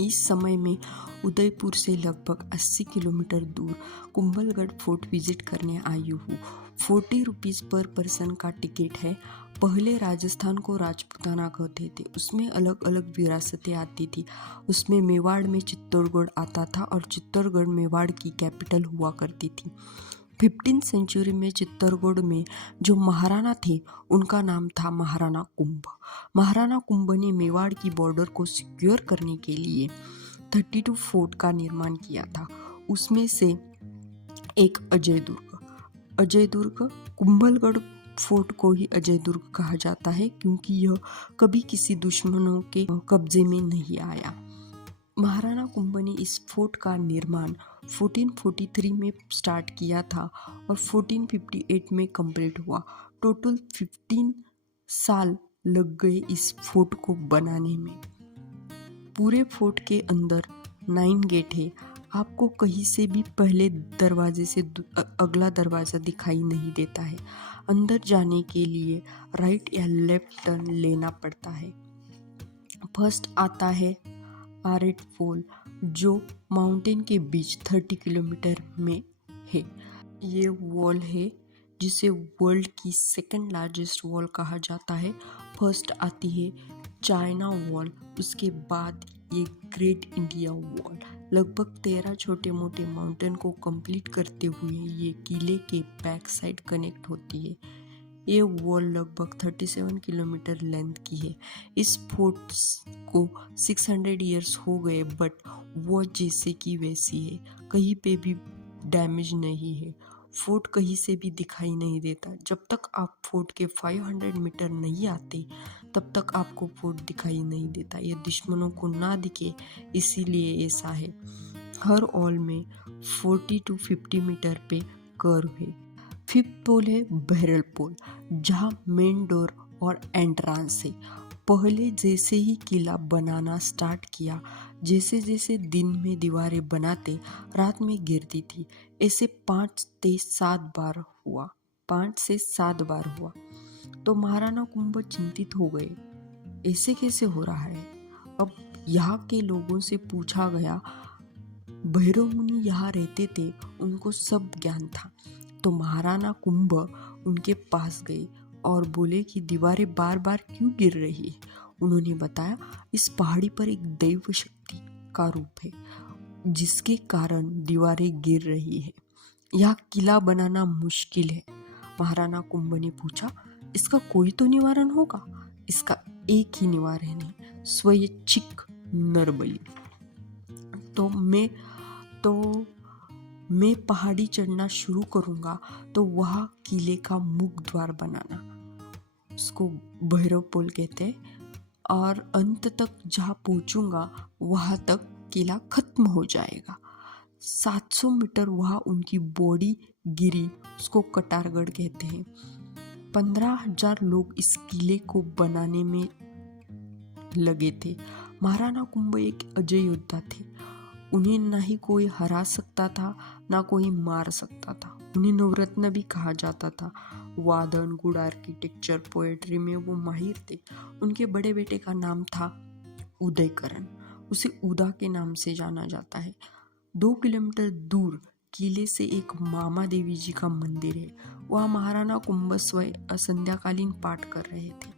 इस समय में उदयपुर से लगभग 80 किलोमीटर दूर कुंभलगढ़ फोर्ट विजिट करने आई हूँ। 40 रुपीज़ पर पर्सन का टिकट है। पहले राजस्थान को राजपूताना कहते थे, उसमें अलग अलग विरासतें आती थी। उसमें मेवाड़ में चित्तौड़गढ़ आता था और चित्तौड़गढ़ मेवाड़ की कैपिटल हुआ करती थी। 15th सेंचुरी में चित्तौड़गढ़ में जो महाराणा थे उनका नाम था महाराणा कुंभ। महाराणा कुंभ ने मेवाड़ की बॉर्डर को सिक्योर करने के लिए 32 फोर्ट का निर्माण किया था। उसमें से एक अजय दुर्ग कुंभलगढ़ फोर्ट को ही अजय दुर्ग कहा जाता है क्योंकि यह कभी किसी दुश्मनों के कब्जे में नहीं आया। महाराणा कुंभ ने इस फोर्ट का निर्माण 1443 में स्टार्ट किया था और 1458 में कंप्लीट हुआ। टोटल 15 साल लग गए इस फोर्ट को बनाने में। पूरे फोर्ट के अंदर 9 गेट है। आपको कहीं से भी पहले दरवाजे से अगला दरवाज़ा दिखाई नहीं देता है। अंदर जाने के लिए राइट या लेफ्ट टर्न लेना पड़ता है। फर्स्ट आता है आरेट फॉल जो माउंटेन के बीच 30 किलोमीटर में है। ये वॉल है जिसे वर्ल्ड की सेकंड लार्जेस्ट वॉल कहा जाता है। फर्स्ट आती है चाइना वॉल, उसके बाद ये ग्रेट इंडिया वॉल। लगभग 13 छोटे मोटे माउंटेन को कंप्लीट करते हुए ये किले के बैक साइड कनेक्ट होती है। ये वॉल लगभग 37 किलोमीटर लेंथ की है। इस फोर्ट को 600 इयर्स हो गए बट वो जैसे की वैसी है, कहीं पे भी डैमेज नहीं है। फोर्ट कहीं से भी दिखाई नहीं देता। जब तक आप फोर्ट के 500 मीटर नहीं आते तब तक आपको फोर्ट दिखाई नहीं देता। ये दुश्मनों को ना दिखे इसीलिए ऐसा है। हर ऑल में 40 to 50 मीटर पे कर्व है। फिफ्थ पोल है बहरल पोल जहाँ मेन डोर और एंट्रांस है। पहले जैसे ही किला बनाना स्टार्ट किया, जैसे जैसे दिन में दीवारें बनाते रात में गिरती थी। ऐसे 5 से 7 बार हुआ। 5 से 7 बार हुआ तो महाराणा कुंभ चिंतित हो गए, ऐसे कैसे हो रहा है। अब यहाँ के लोगों से पूछा गया। भैरव मुनि यहाँ रहते थे, उनको सब ज्ञान था। तो महाराणा कुंभ उनके पास गए और बोले कि दीवारें बार बार क्यों गिर रही है। उन्होंने बताया इस पहाड़ी पर एक दैव शक्ति का रूप है जिसके कारण दीवारें गिर रही है। यह किला बनाना मुश्किल है। महाराणा कुंभ ने पूछा इसका कोई तो निवारण होगा। इसका एक ही निवारण है, स्वैच्छिक नरबली। तो मैं पहाड़ी चढ़ना शुरू करूंगा तो वहाँ किले का मुख्य द्वार बनाना, उसको भैरव पोल कहते हैं, और अंत तक जहाँ पहुंचूंगा वहाँ तक किला खत्म हो जाएगा। 700 मीटर वहाँ उनकी बॉडी गिरी, उसको कटारगढ़ कहते हैं। 15,000 लोग इस किले को बनाने में लगे थे। महाराणा कुंभ एक अजय योद्धा थे। उन्हें ना ही कोई हरा सकता था ना कोई मार सकता था। उन्हें नवरत्न भी कहा जाता था। वादन, गुड आर्किटेक्चर, पोएट्री में वो माहिर थे। उनके बड़े बेटे का नाम था उदयकरण, उसे उदा के नाम से जाना जाता है। 2 किलोमीटर दूर किले से एक मामा देवी जी का मंदिर है। वहाँ महाराणा कुंभ स्वयं संध्याकालीन पाठ कर रहे थे।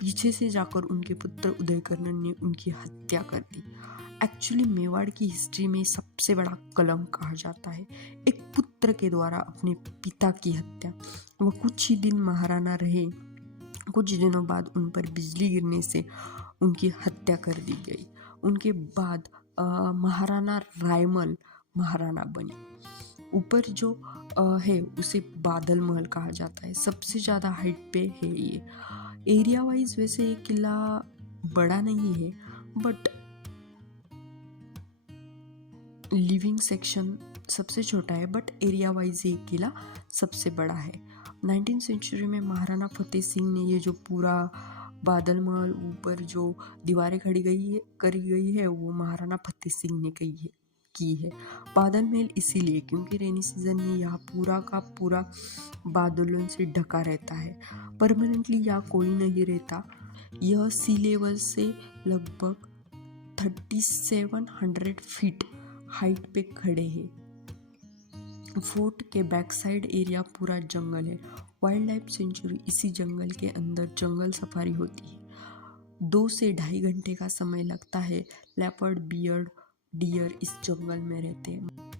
पीछे से जाकर उनके पुत्र उदयकर्ण ने उनकी हत्या कर दी। एक्चुअली मेवाड़ की हिस्ट्री में सबसे बड़ा कलंक कहा जाता है, एक पुत्र के द्वारा अपने पिता की हत्या। वो कुछ ही दिन महाराणा रहे, कुछ दिनों बाद उन पर बिजली गिरने से उनकी हत्या कर दी गई। उनके बाद महाराणा रायमल महाराणा बने। ऊपर जो है उसे बादल महल कहा जाता है। सबसे ज़्यादा हाइट पे है ये। एरिया वाइज वैसे ये किला बड़ा नहीं है बट लिविंग सेक्शन सबसे छोटा है, बट एरिया वाइज ये किला सबसे बड़ा है। 19th सेंचुरी में महाराणा फतेह सिंह ने ये जो पूरा बादल महल ऊपर जो दीवारें करी गई है वो महाराणा फतेह सिंह ने की है। बादल महल इसीलिए क्योंकि रेनी सीजन में यहाँ पूरा का पूरा बादलों से ढका रहता है। परमानेंटली यहाँ कोई नहीं रहता। यह सी लेवल से लगभग 3700 फीट हाइट पे खड़े हैं। फोर्ट के बैक साइड एरिया पूरा जंगल है। वाइल्ड लाइफ सेंचुरी इसी जंगल के अंदर जंगल सफारी होती है। 2 से 2.5 घंटे का समय लगता है। लेपर्ड, बियर, डियर इस जंगल में रहते हैं।